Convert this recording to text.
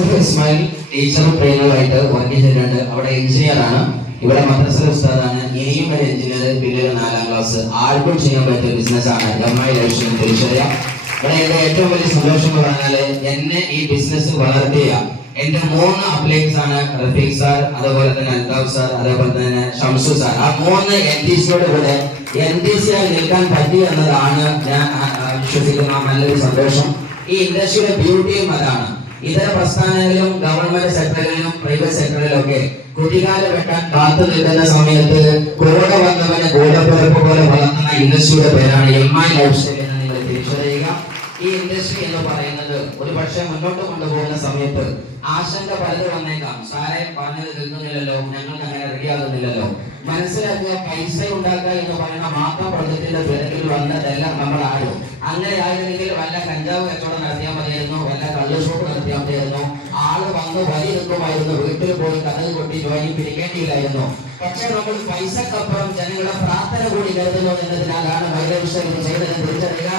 യൂസഫ് ഇസ്മായിൽ ടീച്ചറും ട്രെയിനറുമായിട്ട് വർക്ക് ചെയ്തിട്ടുണ്ട്. അവിടെ എഞ്ചിനീയർ ആണ്, ഇവിടെ മദ്രസ ഉസ്താദാണ്. ഇനിയും ഒരു എഞ്ചിനീയർ, പിന്നെ ഒരു 4ാം ക്ലാസ്. ആർക്കും ചെയ്യാൻ പറ്റിയ ബിസിനസ്സാണ് MI ലക്ഷ്യം തിരിച്ചറിയാം. ഇവിടെ എന്റെ ഏറ്റവും വലിയ സന്തോഷം എന്ന് പറഞ്ഞാല് എന്നെ ഈ ബിസിനസ് വളർത്തിയ എന്റെ 3 അപ്ലൈൻസ് ആണ്. റഫീഖ് സാർ, അതേപോലെ തന്നെ അൽതാഫ് സാർ, അതേപോലെ തന്നെ ഷംസു സാർ. ആ 3 NTCയോട് കൂടെ NTC ആയി നിൽക്കാൻ പറ്റി എന്നതാണ് ഞാൻ വിശ്വസിക്കുന്ന നല്ലൊരു സന്തോഷം. ഈ ഇൻഡസ്ട്രിയുടെ ബ്യൂട്ടിയും അതാണ്. ഇതര പ്രസ്ഥാനങ്ങളിലും ഗവൺമെന്റ് സെക്ടറുകളിലും പ്രൈവറ്റ് സെക്ടറിലും ഒക്കെ കുട്ടികാലം വെട്ടാൻ കാത്തു നിൽക്കുന്ന സമയത്ത് കൂടെ വന്നവനെ കൂടപ്പിറപ്പ് പോലെ വളർത്തുന്ന ഇൻഡസ്ട്രിയുടെ പേരാണ് MI ലൈഫ് സ്റ്റൈൽ എന്ന് നിങ്ങൾ തിരിച്ചറിയുക. ഈ ഇൻഡസ്ട്രി എന്ന് പറയുന്നത് ഒരു പക്ഷേ മുന്നോട്ട് കൊണ്ടുപോകുന്ന സമയത്ത് ആശങ്ക പലരും വന്നേക്കാം. സാറെ പറഞ്ഞത് കേൾക്കുന്നില്ലല്ലോ, ഞങ്ങൾക്ക് അങ്ങനെ റെഡിയാകുന്നില്ലല്ലോ. മനസ്സിലാക്കുക, പൈസ ഉണ്ടാക്കുക എന്ന് പറയുന്ന മാത്രം പ്രൊജക്ടിന്റെ പേരിൽ വന്നതല്ല നമ്മൾ ആരും. അങ്ങനെ ആയിരുന്നെങ്കിൽ വല്ല കഞ്ചാവ് കച്ചവടം നടത്തിയാൽ മതിയായിരുന്നു, വല്ല കള്ളുഷോപ്പ് നടത്തിയാൽ മതിയായിരുന്നു. ആള് വന്ന് വരി നിൽക്കുമായിരുന്നു, വീട്ടിൽ പോയി കഥകൾ കൊട്ടി ജോലി പിരിക്കേണ്ടിയില്ലായിരുന്നു. പക്ഷെ നമ്മൾ പൈസക്കപ്പുറം ജനങ്ങളുടെ പ്രാർത്ഥന കൂടി കരുതുന്നു എന്നതിനാലാണ് വൈരവിഷയം ചെയ്തതെന്ന് തിരിച്ചറിയുക.